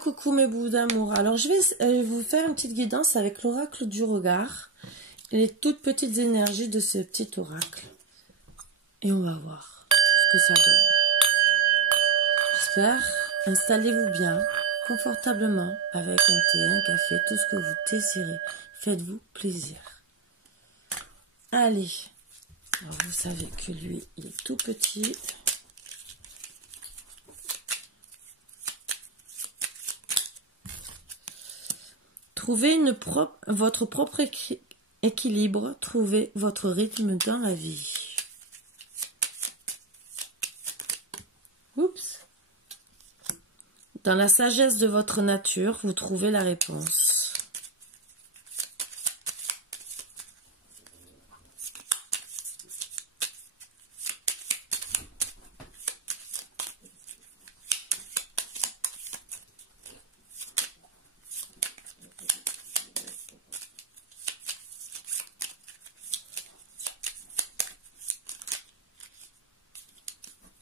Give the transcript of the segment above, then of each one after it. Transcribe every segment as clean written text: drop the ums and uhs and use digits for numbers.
Coucou mes bouts d'amour. Alors je vais vous faire une petite guidance avec l'oracle du regard et les toutes petites énergies de ce petit oracle. Et on va voir ce que ça donne. J'espère. Installez-vous bien, confortablement, avec un thé, un café, tout ce que vous désirez. Faites-vous plaisir. Allez. Alors vous savez que lui, il est tout petit. Trouvez votre propre équilibre, trouvez votre rythme dans la vie. Oups. Dans la sagesse de votre nature, vous trouvez la réponse.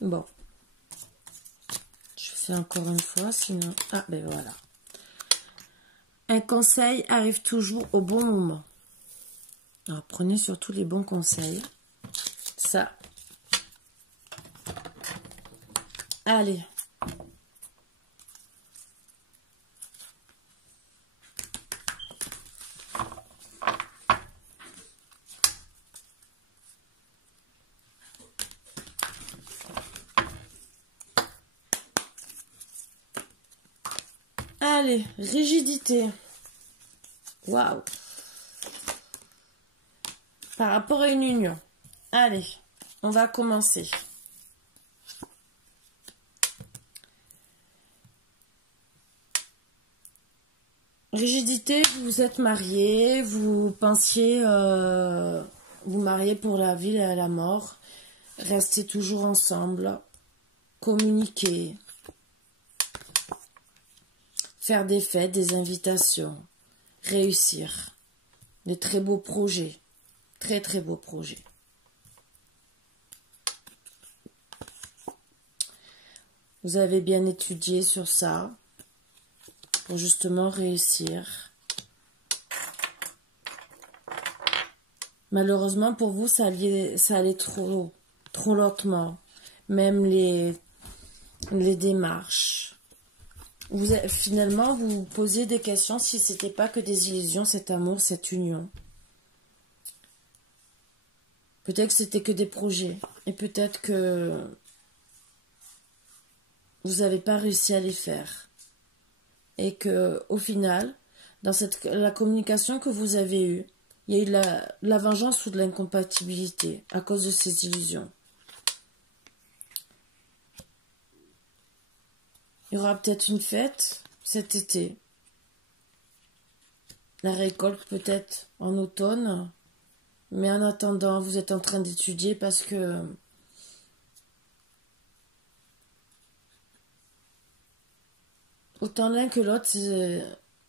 Bon. Je fais encore une fois, sinon... Ah, ben voilà. Un conseil arrive toujours au bon moment. Alors, prenez surtout les bons conseils. Ça. Allez. Allez, rigidité. Waouh. Par rapport à une union. Allez, on va commencer. Rigidité, vous êtes mariés, vous pensiez vous marier pour la vie et la mort. Restez toujours ensemble. Communiquer. Faire des fêtes, des invitations, réussir, des très beaux projets, très très beaux projets. Vous avez bien étudié sur ça, pour justement réussir. Malheureusement pour vous, ça allait trop lentement, même les démarches. Finalement, vous vous posez des questions si c'était pas que des illusions, cet amour, cette union. Peut-être que c'était que des projets. Et peut-être que vous n'avez pas réussi à les faire. Et que au final, dans la communication que vous avez eue, il y a eu la vengeance ou de l'incompatibilité à cause de ces illusions. Il y aura peut-être une fête cet été. La récolte peut-être en automne. Mais en attendant, vous êtes en train d'étudier parce que autant l'un que l'autre,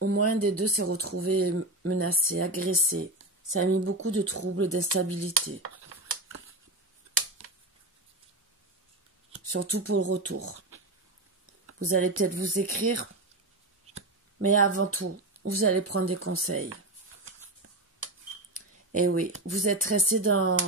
au moins un des deux s'est retrouvé menacé, agressé. Ça a mis beaucoup de troubles, d'instabilité. Surtout pour le retour. Vous allez peut-être vous écrire, mais avant tout, vous allez prendre des conseils. Et oui, vous êtes resté dans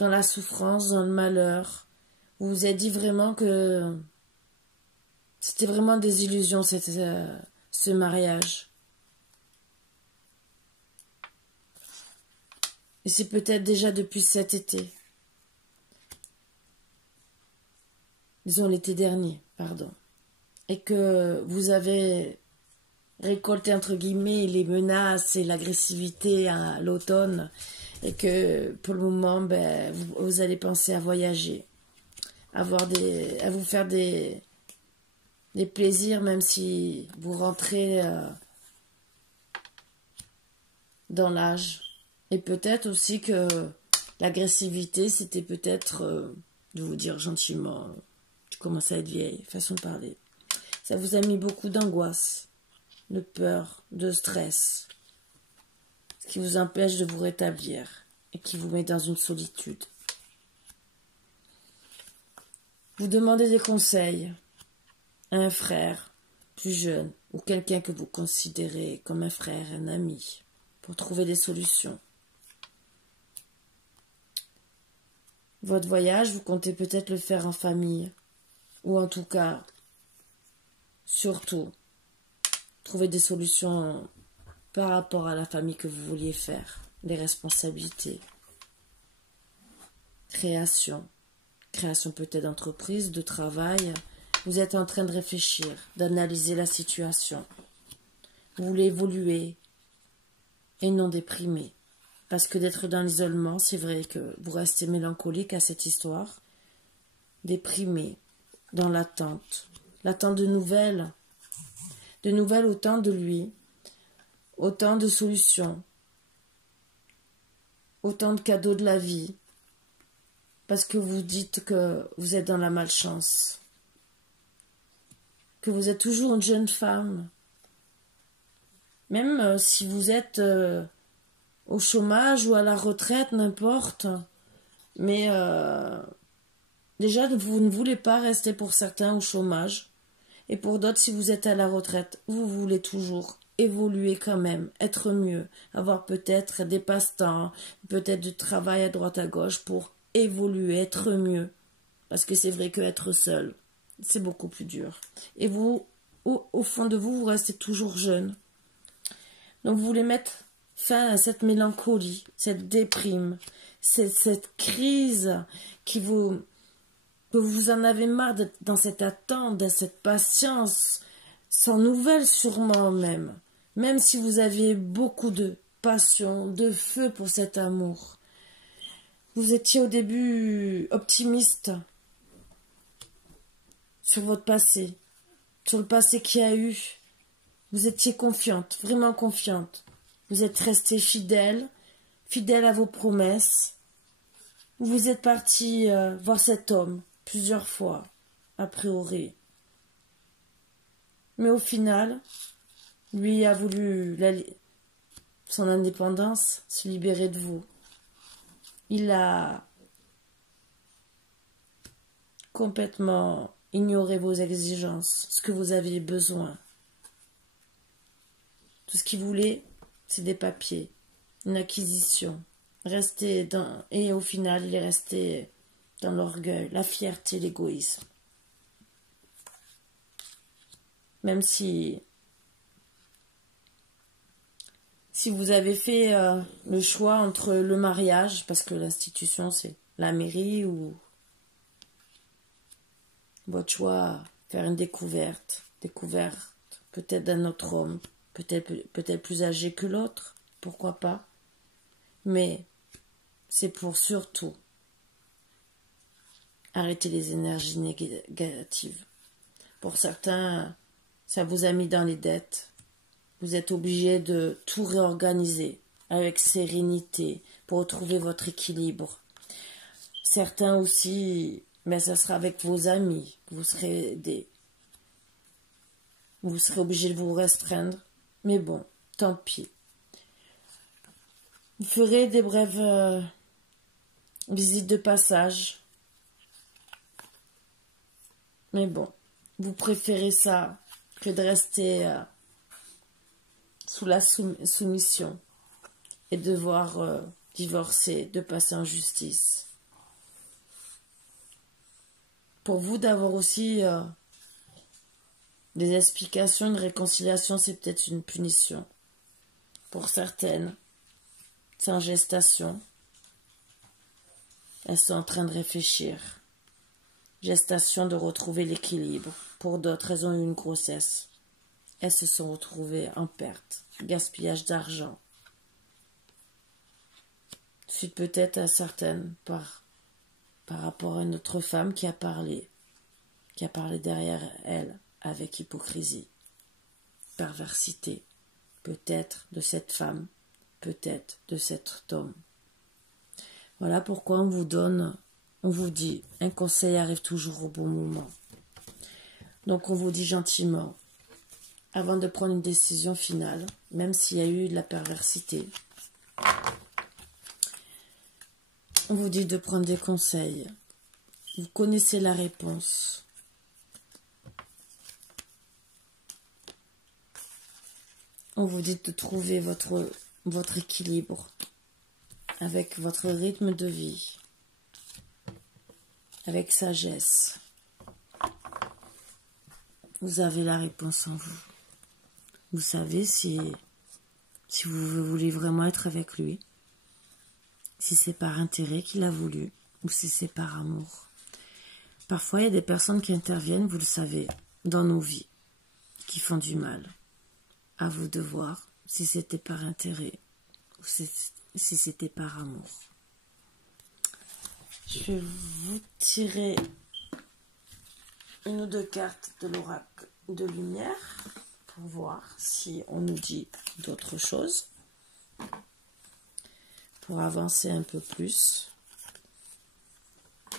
la souffrance, dans le malheur. Vous vous êtes dit vraiment que c'était vraiment des illusions, ce mariage. Et c'est peut-être déjà depuis cet été. Disons l'été dernier, pardon. Et que vous avez récolté, entre guillemets, les menaces et l'agressivité à l'automne. Et que pour le moment, ben, vous allez penser à voyager. À vous faire des plaisirs, même si vous rentrez dans l'âge. Et peut-être aussi que l'agressivité, c'était peut-être de vous dire gentiment... Tu commences à être vieille, façon de parler. Ça vous a mis beaucoup d'angoisse, de peur, de stress. Ce qui vous empêche de vous rétablir et qui vous met dans une solitude. Vous demandez des conseils. un frère plus jeune ou quelqu'un que vous considérez comme un frère, un ami, pour trouver des solutions. Votre voyage, vous comptez peut-être le faire en famille, ou en tout cas, surtout, trouver des solutions par rapport à la famille que vous vouliez faire, les responsabilités, création peut-être d'entreprise, de travail. Vous êtes en train de réfléchir, d'analyser la situation. Vous voulez évoluer et non déprimer. Parce que d'être dans l'isolement, c'est vrai que vous restez mélancolique à cette histoire. Déprimé, dans l'attente de nouvelles autant de lui, autant de solutions, autant de cadeaux de la vie. Parce que vous dites que vous êtes dans la malchance. Que vous êtes toujours une jeune femme. Même si vous êtes au chômage ou à la retraite, n'importe. Mais déjà, vous ne voulez pas rester pour certains au chômage. Et pour d'autres, si vous êtes à la retraite, vous voulez toujours évoluer quand même, être mieux, avoir peut-être des passe-temps, peut-être du travail à droite à gauche pour évoluer, être mieux. Parce que c'est vrai qu'être seul, c'est beaucoup plus dur. Et vous, au fond de vous, vous restez toujours jeune. Donc vous voulez mettre fin à cette mélancolie, cette déprime, cette crise que vous en avez marre d'être dans cette attente, dans cette patience, sans nouvelles sûrement même. Même si vous aviez beaucoup de passion, de feu pour cet amour. Vous étiez au début optimiste sur votre passé, sur le passé qu'il y a eu. Vous étiez confiante, vraiment confiante. Vous êtes resté fidèle à vos promesses. Vous êtes parti voir cet homme plusieurs fois, a priori. Mais au final, lui a voulu son indépendance, se libérer de vous. Il a complètement ignoré vos exigences, ce que vous aviez besoin. Tout ce qu'il voulait, c'est des papiers, une acquisition. Et au final, il est resté dans l'orgueil, la fierté, l'égoïsme. Même si vous avez fait le choix entre le mariage, parce que l'institution c'est la mairie, ou votre choix, faire une découverte peut-être d'un autre homme, peut-être plus âgé que l'autre, pourquoi pas, mais c'est pour surtout arrêter les énergies négatives. Pour certains, ça vous a mis dans les dettes. Vous êtes obligé de tout réorganiser avec sérénité pour retrouver votre équilibre. Certains aussi, mais ça sera avec vos amis. Vous serez obligé de vous restreindre. Mais bon, tant pis. Vous ferez des brèves visites de passage. Mais bon, vous préférez ça que de rester sous la soumission et devoir divorcer, de passer en justice. Pour vous d'avoir aussi des explications, une réconciliation, c'est peut-être une punition. Pour certaines, c'est en gestation. Elles sont en train de réfléchir. Gestation de retrouver l'équilibre. Pour d'autres, elles ont eu une grossesse. Elles se sont retrouvées en perte. Gaspillage d'argent. Suite peut-être à certaines par rapport à une autre femme qui a parlé derrière elle avec hypocrisie. Perversité. Peut-être de cette femme, peut-être de cet homme. Voilà pourquoi on vous dit, un conseil arrive toujours au bon moment. Donc on vous dit gentiment, avant de prendre une décision finale, même s'il y a eu de la perversité, on vous dit de prendre des conseils. Vous connaissez la réponse. On vous dit de trouver votre équilibre avec votre rythme de vie, avec sagesse. Vous avez la réponse en vous. Vous savez si vous voulez vraiment être avec lui, si c'est par intérêt qu'il a voulu ou si c'est par amour. Parfois, il y a des personnes qui interviennent, vous le savez, dans nos vies, qui font du mal. À vous de voir si c'était par intérêt ou si c'était par amour. Je vais vous tirer une ou deux cartes de l'oracle de lumière pour voir si on nous dit d'autres choses, pour avancer un peu plus.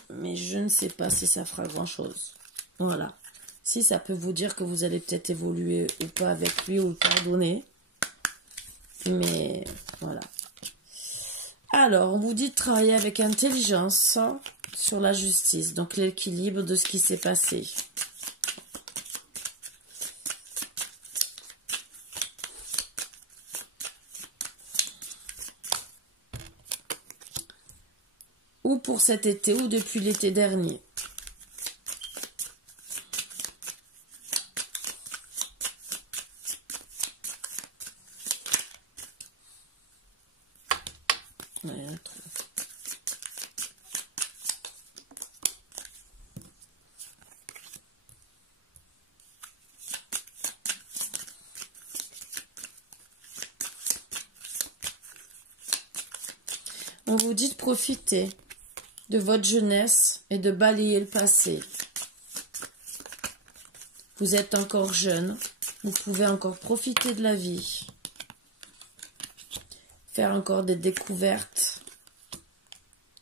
Mais je ne sais pas si ça fera grand chose. Voilà. Si ça peut vous dire que vous allez peut-être évoluer ou pas avec lui ou le pardonner. Mais voilà. Alors, on vous dit de travailler avec intelligence sur la justice, donc l'équilibre de ce qui s'est passé. Ou pour cet été ou depuis l'été dernier. On vous dit de profiter de votre jeunesse et de balayer le passé. Vous êtes encore jeune, vous pouvez encore profiter de la vie, faire encore des découvertes.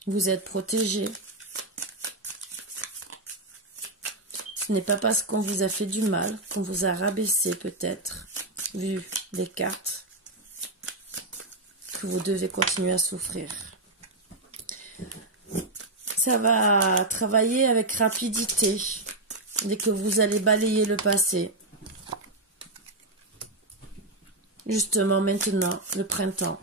Vous êtes protégé. Ce n'est pas parce qu'on vous a fait du mal, qu'on vous a rabaissé peut-être, vu les cartes, que vous devez continuer à souffrir. Ça va travailler avec rapidité dès que vous allez balayer le passé. Justement maintenant, le printemps.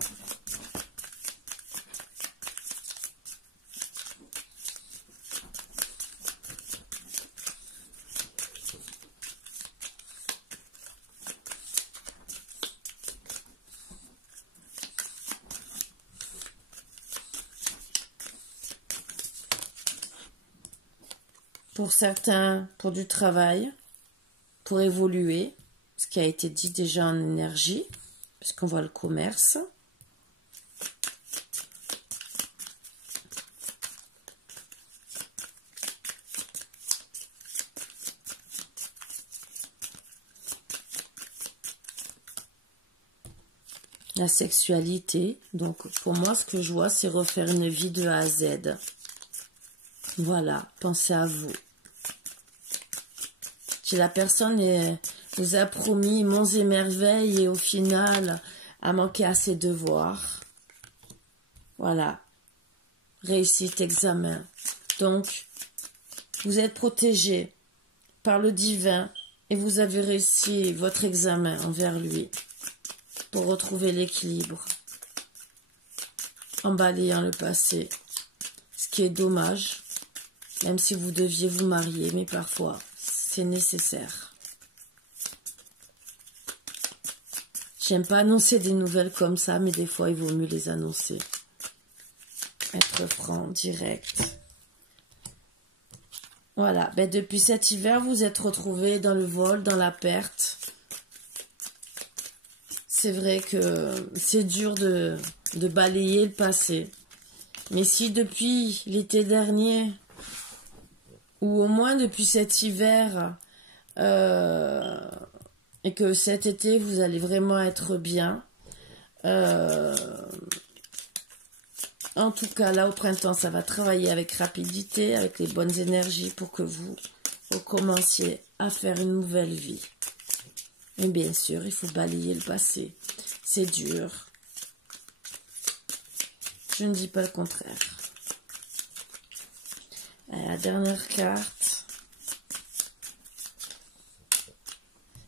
Pour certains, pour du travail, pour évoluer, ce qui a été dit déjà en énergie, puisqu'on voit le commerce. La sexualité, donc pour moi ce que je vois c'est refaire une vie de A à Z. Voilà, pensez à vous. Si la personne vous a promis monts et merveilles et au final a manqué à ses devoirs. Voilà, réussite examen. Donc, vous êtes protégé par le divin et vous avez réussi votre examen envers lui pour retrouver l'équilibre en balayant le passé. Ce qui est dommage, même si vous deviez vous marier, mais parfois c'est nécessaire. J'aime pas annoncer des nouvelles comme ça, mais des fois il vaut mieux les annoncer. Être franc, direct. Voilà, ben depuis cet hiver, vous êtes retrouvés dans le vol, dans la perte. C'est vrai que c'est dur de balayer le passé. Mais si depuis l'été dernier, ou au moins depuis cet hiver, et que cet été, vous allez vraiment être bien, en tout cas, là, au printemps, ça va travailler avec rapidité, avec les bonnes énergies pour que vous recommenciez à faire une nouvelle vie. Et bien sûr, il faut balayer le passé. C'est dur. Je ne dis pas le contraire. La dernière carte.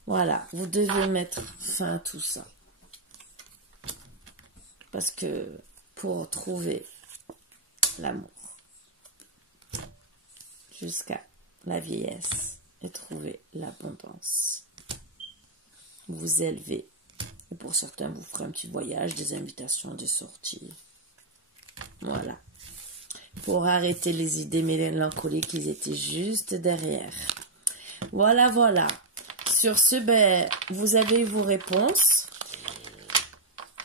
Voilà, vous devez mettre fin à tout ça. Parce que pour trouver l'amour jusqu'à la vieillesse et trouver l'abondance, vous élevez. Et pour certains, vous ferez un petit voyage, des invitations, des sorties. Voilà. Pour arrêter les idées mélancoliques qui étaient juste derrière. Voilà, voilà. Sur ce, ben, vous avez eu vos réponses.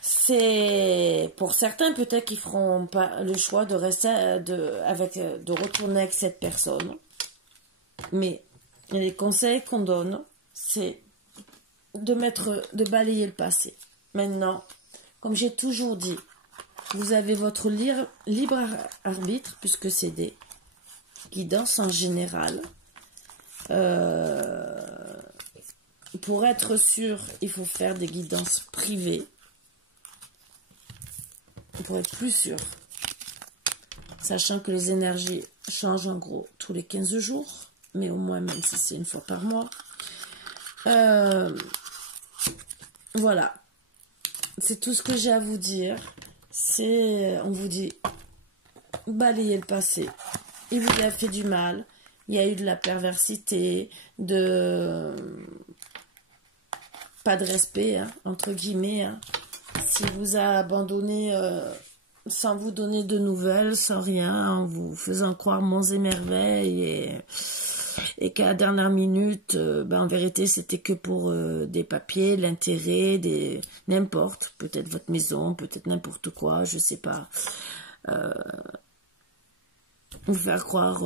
C'est pour certains peut-être qu'ils feront pas le choix de rester de retourner avec cette personne. Mais les conseils qu'on donne, c'est de balayer le passé. Maintenant, comme j'ai toujours dit, vous avez votre libre arbitre, puisque c'est des guidances en général. Pour être sûr, il faut faire des guidances privées. Pour être plus sûr. Sachant que les énergies changent en gros tous les 15 jours. Mais au moins, même si c'est une fois par mois. Voilà. C'est tout ce que j'ai à vous dire. On vous dit, balayez le passé. Il vous a fait du mal. Il y a eu de la perversité, pas de respect, hein, entre guillemets. Hein. S'il vous a abandonné sans vous donner de nouvelles, sans rien, en vous faisant croire monts et merveilles, et qu'à la dernière minute, en vérité, c'était que pour des papiers, l'intérêt, n'importe, peut-être votre maison, peut-être n'importe quoi, je sais pas. Vous faire croire...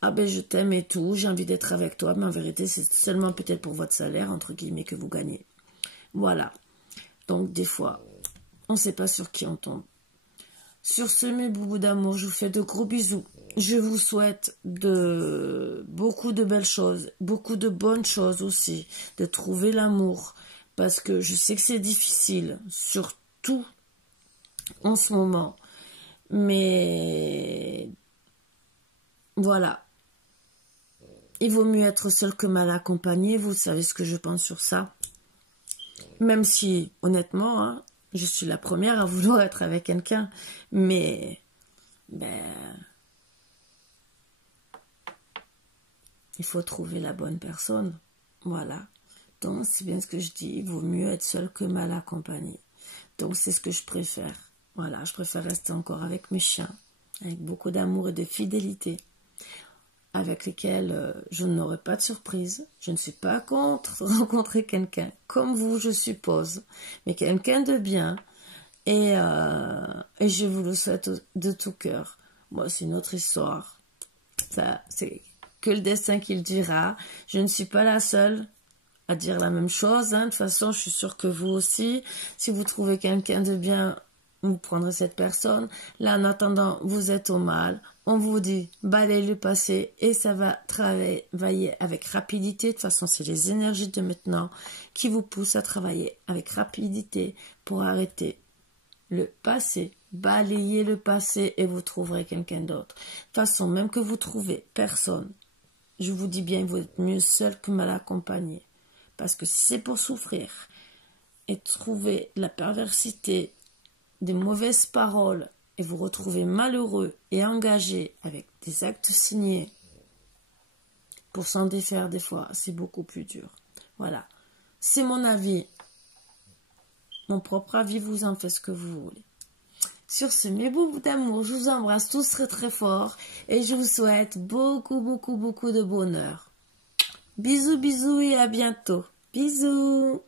ah ben je t'aime et tout, j'ai envie d'être avec toi, mais en vérité c'est seulement peut-être pour votre salaire, entre guillemets, que vous gagnez. Voilà. Donc des fois, on ne sait pas sur qui on tombe. Sur ce, mes boubous d'amour, je vous fais de gros bisous. Je vous souhaite beaucoup de belles choses, beaucoup de bonnes choses aussi, de trouver l'amour, parce que je sais que c'est difficile, surtout en ce moment. Mais voilà. Il vaut mieux être seul que mal accompagné. Vous savez ce que je pense sur ça. Même si, honnêtement, hein, je suis la première à vouloir être avec quelqu'un. Mais, il faut trouver la bonne personne. Voilà. Donc, c'est bien ce que je dis. Il vaut mieux être seul que mal accompagné. Donc, c'est ce que je préfère. Voilà, je préfère rester encore avec mes chiens. Avec beaucoup d'amour et de fidélité. Avec lesquels je n'aurai pas de surprise. Je ne suis pas contre rencontrer quelqu'un comme vous, je suppose, mais quelqu'un de bien. Et je vous le souhaite de tout cœur. Moi, c'est une autre histoire. Ça, c'est que le destin qui le dira. Je ne suis pas la seule à dire la même chose. Hein. De toute façon, je suis sûre que vous aussi, si vous trouvez quelqu'un de bien, vous prendrez cette personne. Là, en attendant, vous êtes au mal. On vous dit, balayez le passé et ça va travailler avec rapidité. De toute façon, c'est les énergies de maintenant qui vous poussent à travailler avec rapidité pour arrêter le passé. Balayez le passé et vous trouverez quelqu'un d'autre. De toute façon, même que vous trouvez personne, je vous dis bien, vous êtes mieux seul que mal accompagné. Parce que si c'est pour souffrir et trouver de la perversité, des mauvaises paroles, et vous retrouvez malheureux et engagé avec des actes signés, pour s'en défaire des fois, c'est beaucoup plus dur. Voilà. C'est mon avis. Mon propre avis, vous en faites ce que vous voulez. Sur ce, mes boubous d'amour, je vous embrasse tous très très fort et je vous souhaite beaucoup, beaucoup, beaucoup de bonheur. Bisous, bisous et à bientôt. Bisous.